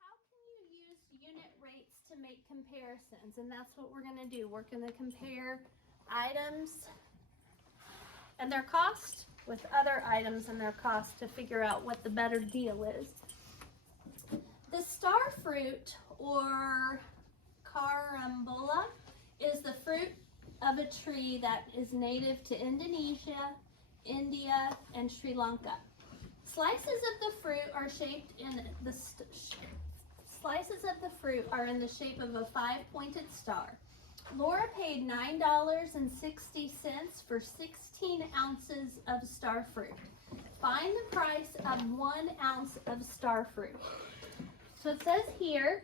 how can you use unit rates to make comparisons? And that's what we're going to do. We're going to compare items and their cost with other items and their cost to figure out what the better deal is. The star fruit, or carambola, is the fruit of a tree that is native to Indonesia, India, and Sri Lanka. Slices of the fruit are shaped in the slices of the fruit are in the shape of a 5-pointed star. Laura paid $9.60 for 16 ounces of star fruit. Find the price of 1 ounce of star fruit. So it says here,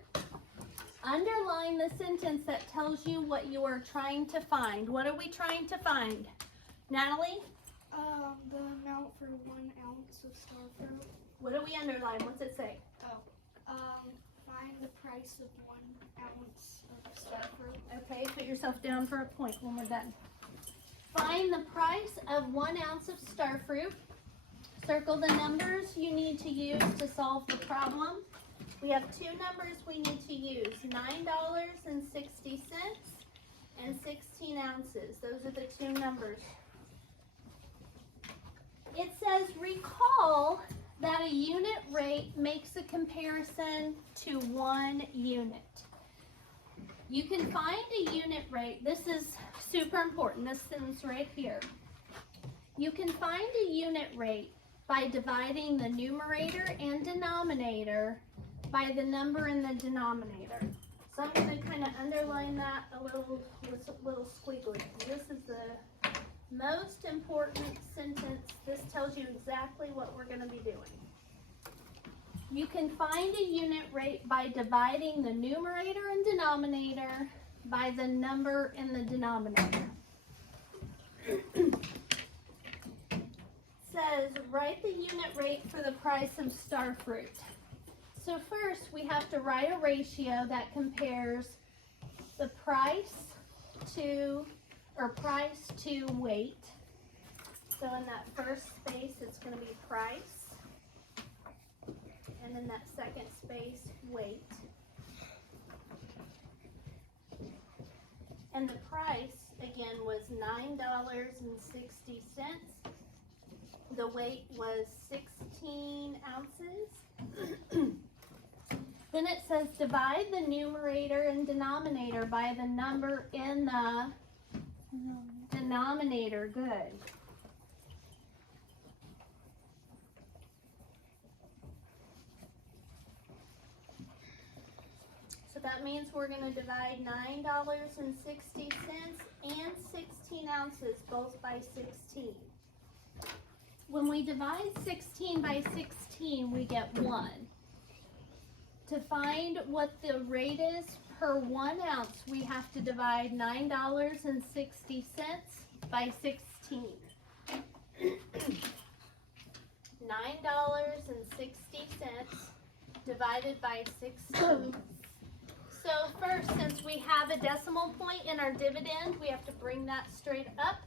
underline the sentence that tells you what you are trying to find. What are we trying to find? Natalie? The amount for 1 ounce of star fruit. What do we underline? What's it say? Find the price of 1 ounce of star fruit. Okay, put yourself down for a point when we're done. Find the price of 1 ounce of star fruit. Circle the numbers you need to use to solve the problem. We have 2 numbers we need to use, $9.60 and 16 ounces. Those are the 2 numbers. It says, recall that a unit rate makes a comparison to 1 unit. You can find a unit rate. This is super important, this sentence right here. You can find a unit rate by dividing the numerator and denominator by the number in the denominator. So I'm going to kind of underline that a little squiggly. This is the most important sentence. This tells you exactly what we're going to be doing. You can find a unit rate by dividing the numerator and denominator by the number in the denominator. It says, write the unit rate for the price of star fruit. So first we have to write a ratio that compares the price to weight. So in that first space it's going to be price, and in that second space, weight. And the price again was $9.60. The weight was 16 ounces. Then it says divide the numerator and denominator by the number in the denominator. Good. So that means we're going to divide $9.60 and 16 ounces, both by 16. When we divide 16 by 16, we get 1. To find what the rate is per 1 ounce, we have to divide $9.60 by 16. $9.60 divided by 16. So first, since we have a decimal point in our dividend, we have to bring that straight up.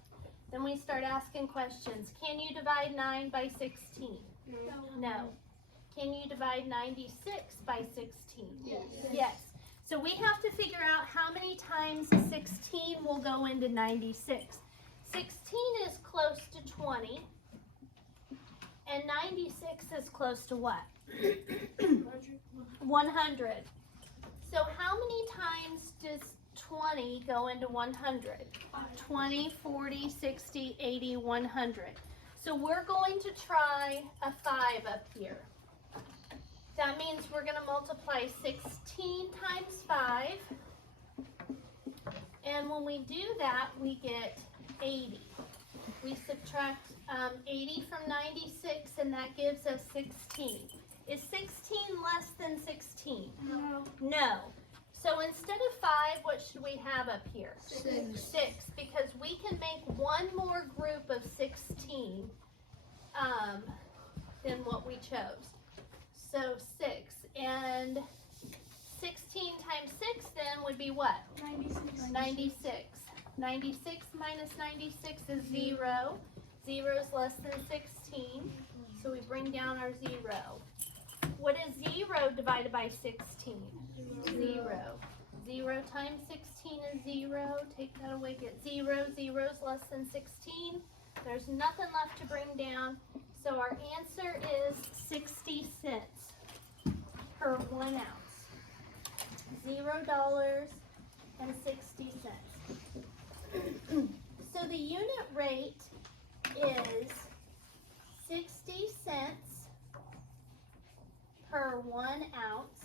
Then we start asking questions. Can you divide 9 by 16? No. Can you divide 96 by 16? Yes. Yes. So we have to figure out how many times 16 will go into 96. 16 is close to 20. And 96 is close to what? 100. So how many times does 20 go into 100? 20, 40, 60, 80, 100. So we're going to try a 5 up here. That means we're going to multiply 16 times 5. And when we do that, we get 80. We subtract 80 from 96, and that gives us 16. Is 16 less than 16? No. No. So instead of 5, what should we have up here? 6. 6, because we can make one more group of 16 than what we chose. So 6, and 16 times 6 then would be what? 96. 96. 96 minus 96 is 0. 0 is less than 16, so we bring down our 0. What is 0 divided by 16? 0. 0 times 16 is 0. Take that away, get 0. 0 is less than 16. There's nothing left to bring down. So our answer is 60 cents per 1 ounce. $0.60. So the unit rate is 60 cents per 1 ounce.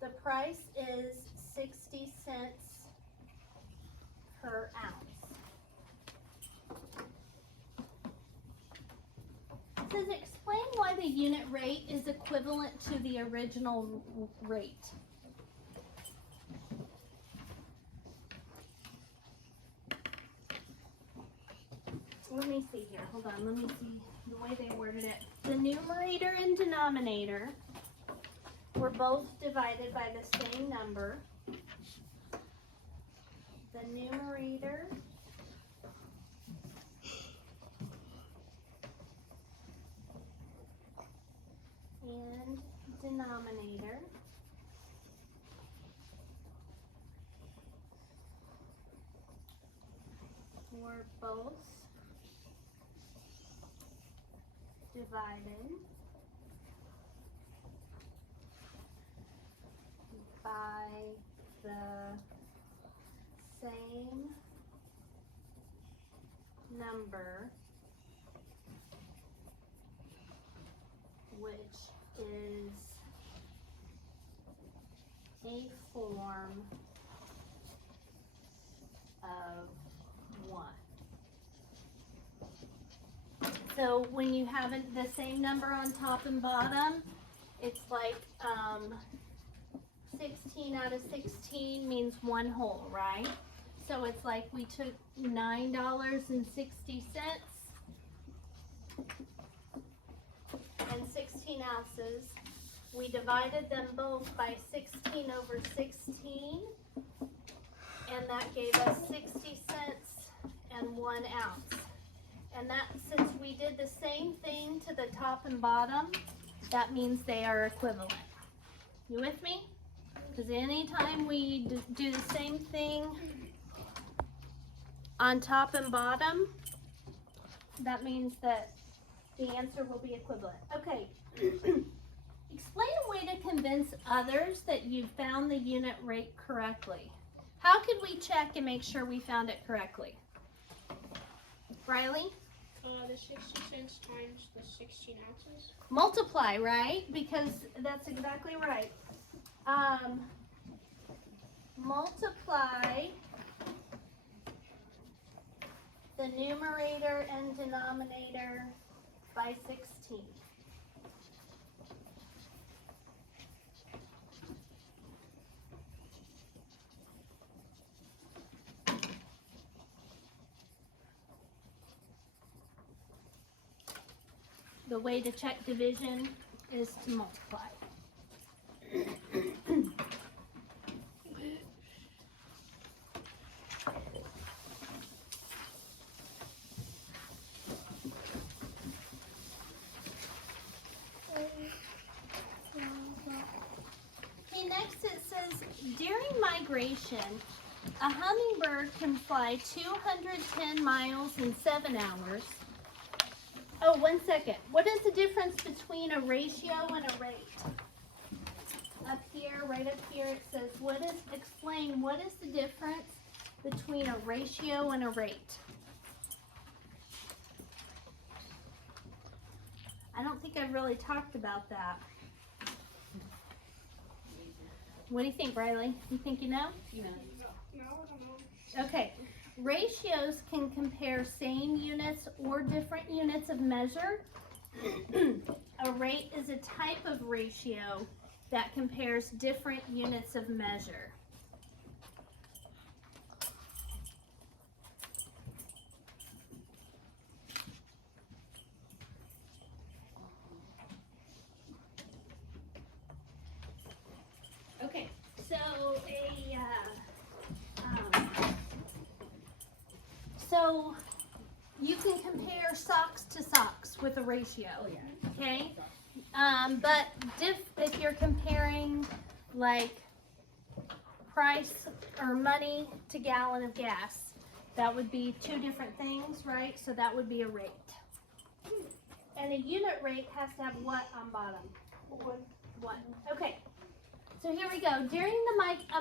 The price is 60 cents per ounce. It says explain why the unit rate is equivalent to the original rate. Let me see here. Hold on. Let me see the way they worded it. The numerator and denominator were both divided by the same number. The numerator and denominator were both divided by the same number, which is a form of 1. So when you have the same number on top and bottom, it's like 16 out of 16 means 1 whole, right? So it's like we took $9.60 and 16 ounces. We divided them both by 16 over 16, and that gave us 60 cents and 1 ounce. And that, since we did the same thing to the top and bottom, that means they are equivalent. You with me? Because anytime we do the same thing on top and bottom, that means that the answer will be equivalent. Okay. Explain a way to convince others that you found the unit rate correctly. How could we check and make sure we found it correctly? Riley? The 60 cents times the 16 ounces. Multiply, right? Because that's exactly right. Multiply the numerator and denominator by 16. The way to check division is to multiply. Okay, next it says, during migration, a hummingbird can fly 210 miles in 7 hours. Oh, 1 second. What is the difference between a ratio and a rate? Up here, right up here, it says, explain what is the difference between a ratio and a rate? I don't think I've really talked about that. What do you think, Riley? You think you know? No, I don't know. Okay. Ratios can compare same units or different units of measure. A rate is a type of ratio that compares different units of measure. Okay, so you can compare socks to socks with a ratio. Okay, But if you're comparing like price or money to gallon of gas, that would be two different things, right? So that would be a rate. And a unit rate has to have what on bottom? One. Okay. So here we go. During the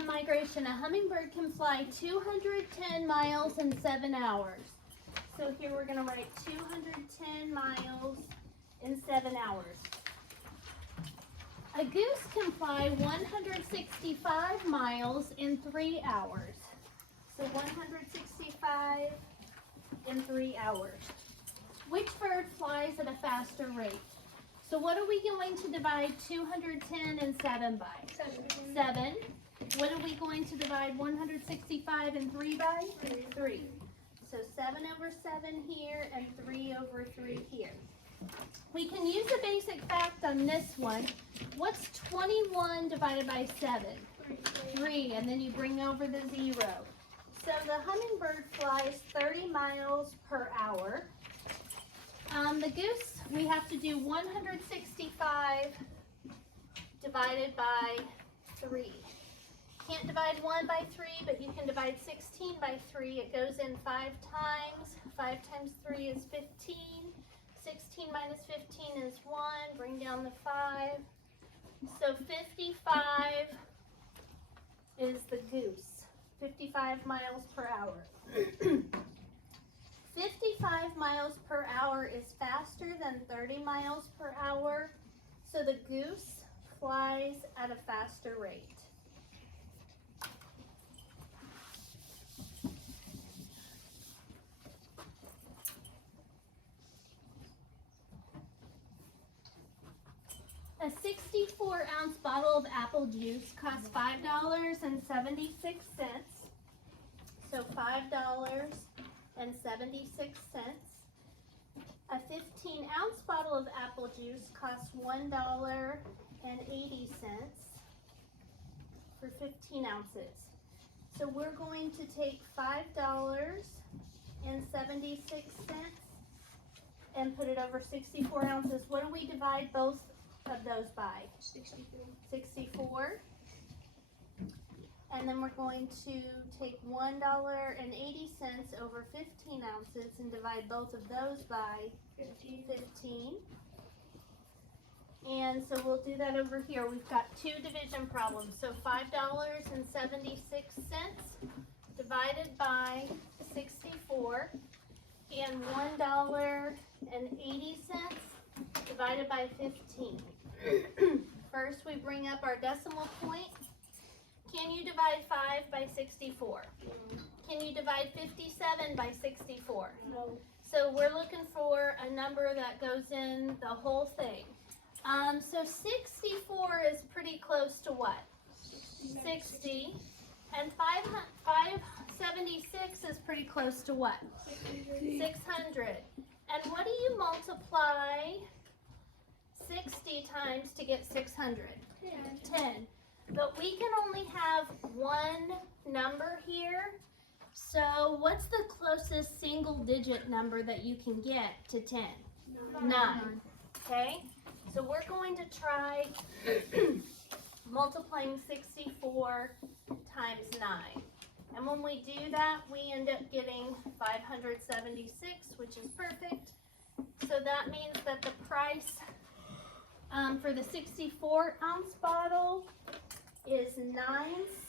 migration, a hummingbird can fly 210 miles in 7 hours. So here we're going to write 210 miles in 7 hours. A goose can fly 165 miles in 3 hours. So 165 in 3 hours. Which bird flies at a faster rate? So what are we going to divide 210 and 7 by? 7. What are we going to divide 165 and 3 by? 3. So 7 over 7 here and 3 over 3 here. We can use a basic fact on this one. What's 21 divided by 7? 3, and then you bring over the 0. So the hummingbird flies 30 miles per hour. The goose, we have to do 165 divided by 3. Can't divide 1 by 3, but you can divide 16 by 3. It goes in 5 times. 5 times 3 is 15. 16 minus 15 is 1. Bring down the 5. So 55 is the goose. 55 miles per hour. 55 miles per hour is faster than 30 miles per hour, so the goose flies at a faster rate. A 64-ounce bottle of apple juice costs $5.76. So $5.76. A 15-ounce bottle of apple juice costs $1.80 for 15 ounces. So we're going to take $5.76 and put it over 64 ounces. What do we divide both of those by? 64. And then we're going to take $1.80 over 15 ounces and divide both of those by 15. And so we'll do that over here. We've got two division problems. So $5.76 divided by 64 and $1.80 divided by 15. First, we bring up our decimal point. Can you divide 5 by 64? Can you divide 57 by 64? No. So we're looking for a number that goes in the whole thing. So 64 is pretty close to what? 60. And 576 is pretty close to what? 600. And what do you multiply 60 times to get 600? 10. But we can only have one number here. So what's the closest single digit number that you can get to 10? 9. Okay? So we're going to try multiplying 64 times 9. And when we do that, we end up getting 576, which is perfect. So that means that the price for the 64-ounce bottle is 9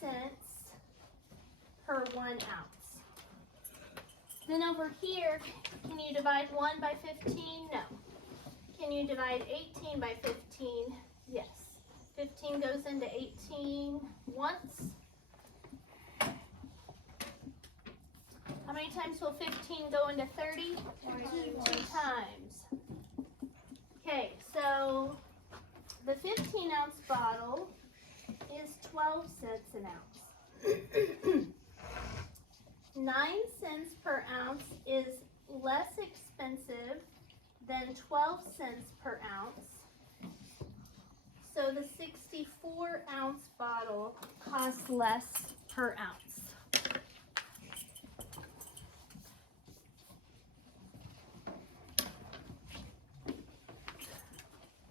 cents per 1 ounce. Then over here, can you divide 1 by 15? No. Can you divide 18 by 15? Yes. 15 goes into 18 once. How many times will 15 go into 30? 2 times. Okay, so the 15-ounce bottle is 12 cents an ounce. 9 cents per ounce is less expensive than 12 cents per ounce. So the 64-ounce bottle costs less per ounce.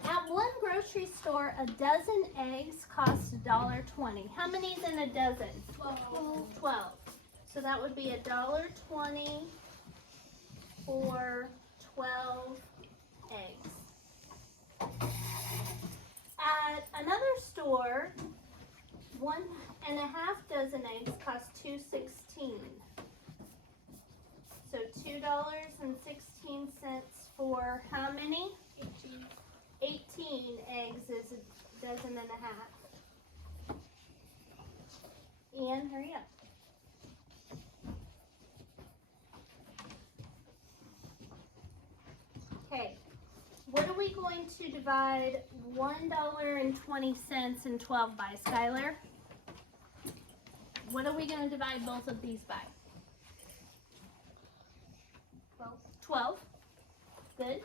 At what grocery store, a dozen eggs costs $1.20. How many's in a dozen? 12. So that would be $1.20 for 12 eggs. At another store, 1.5 dozen eggs cost $2.16. So $2.16 for how many? 18 eggs is a dozen and a half. Ian, hurry up. Okay, what are we going to divide $1.20 and 12 by, Skylar? What are we going to divide both of these by? 12. Good.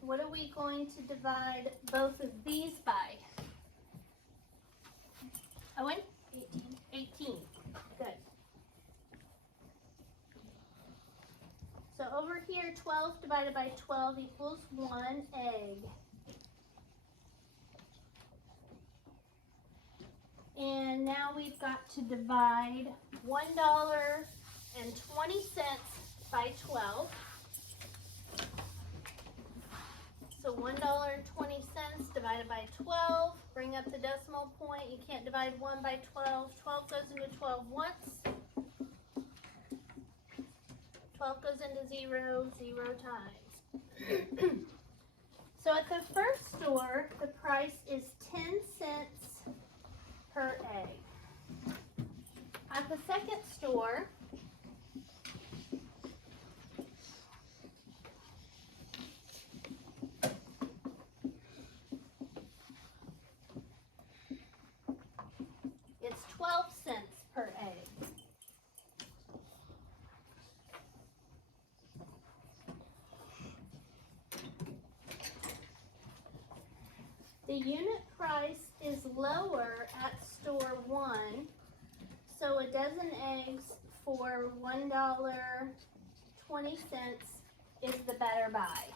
What are we going to divide both of these by? Owen? 18. Good. So over here, 12 divided by 12 equals 1 egg. And now we've got to divide $1.20 by 12. So $1.20 divided by 12. Bring up the decimal point. You can't divide 1 by 12. 12 goes into 12 once. 12 goes into 0, 0 times. So at the first store, the price is 10 cents per egg. At the second store, it's 12 cents per egg. The unit price is lower at store 1, so a dozen eggs for $1.20 is the better buy.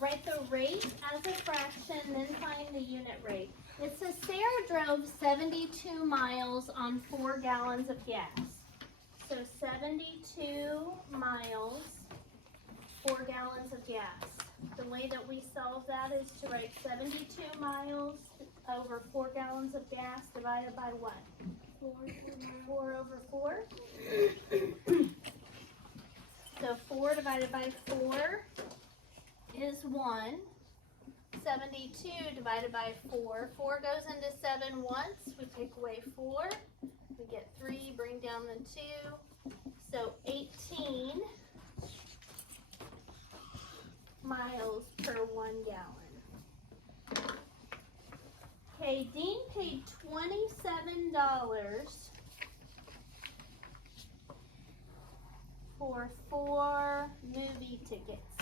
Write the rate as a fraction, then find the unit rate. It says Sarah drove 72 miles on 4 gallons of gas. So 72 miles, 4 gallons of gas. The way that we solve that is to write 72 miles over 4 gallons of gas divided by what? 4 over 4. So 4 divided by 4 is 1. 72 divided by 4. 4 goes into 7 once. We take away 4. We get 3, bring down the 2. So 18 miles per 1 gallon. Okay, Dean paid $27 for 4 movie tickets.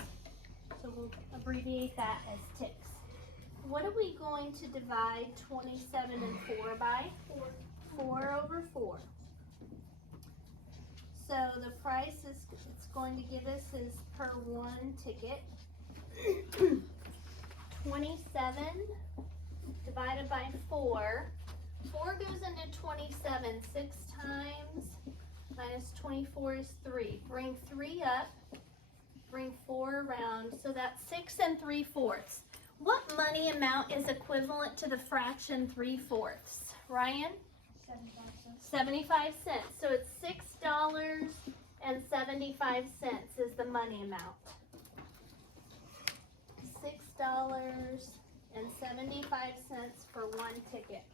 So we'll abbreviate that as TICs. What are we going to divide 27 and 4 by? 4 over 4. So the price it's going to give us is per 1 ticket. 27 divided by 4. 4 goes into 27 6 times. Minus 24 is 3. Bring 3 up. Bring 4 around, so that's 6 3/4. What money amount is equivalent to the fraction 3/4? Ryan? 75 cents. So it's $6.75 is the money amount. $6.75 for 1 ticket.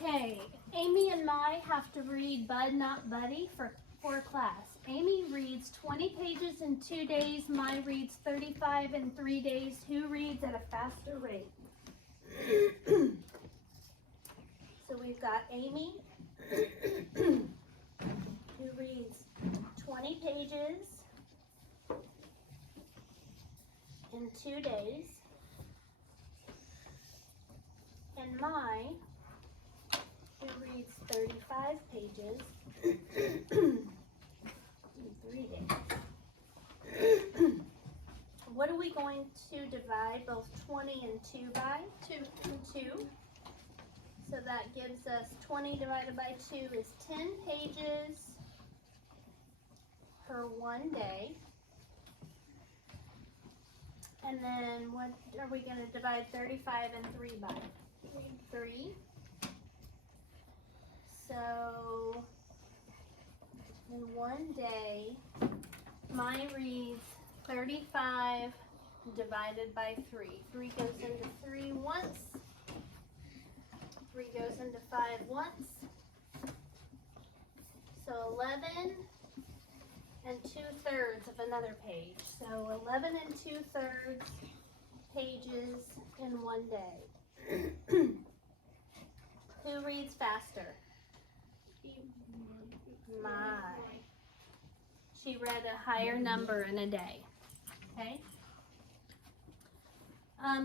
Okay, Amy and Mai have to read Bud Not Buddy for class. Amy reads 20 pages in 2 days. Mai reads 35 in 3 days. Who reads at a faster rate? So we've got Amy, who reads 20 pages in 2 days. And Mai, who reads 35 pages in 3 days. What are we going to divide both 20 and 2 by? 2. So that gives us 20 divided by 2 is 10 pages per 1 day. And then what are we going to divide 35 and 3 by? 3. So in 1 day, Mai reads 35 divided by 3. 3 goes into 3 once. 3 goes into 5 once. So 11 and 2/3 of another page. So 11 and 2/3 pages in 1 day. Who reads faster? Mai. She read a higher number in a day. Okay.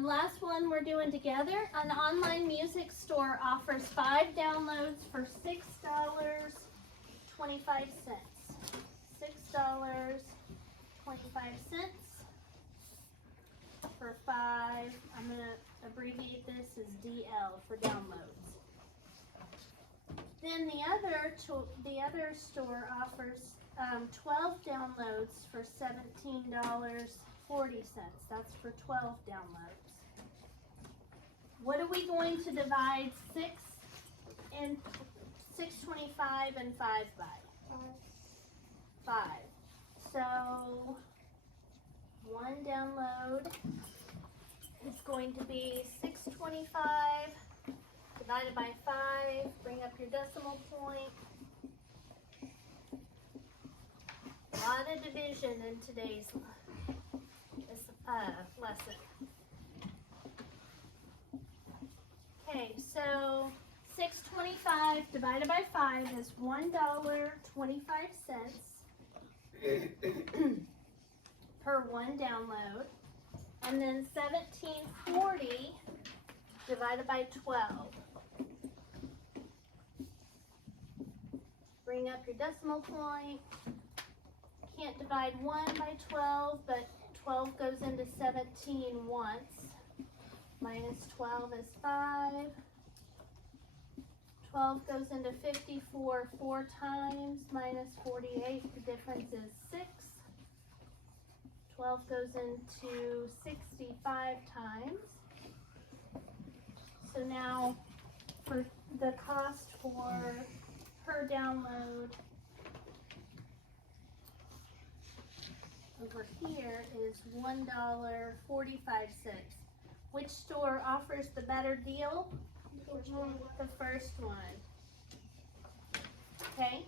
Last one we're doing together. An online music store offers 5 downloads for $6.25. $6.25 for 5. I'm going to abbreviate this as DL for downloads. Then the other store offers 12 downloads for $17.40. That's for 12 downloads. What are we going to divide 625 and 5 by? 5. So 1 download is going to be 625 divided by 5. Bring up your decimal point. A lot of division in today's lesson. Okay, so 625 divided by 5 is $1.25 per 1 download. And then 1740 divided by 12. Bring up your decimal point. Can't divide 1 by 12, but 12 goes into 17 once. Minus 12 is 5. 12 goes into 54 4 times. Minus 48, the difference is 6. 12 goes into 65 times. So now for the cost for per download over here is $1.45. Which store offers the better deal? The first one. Okay.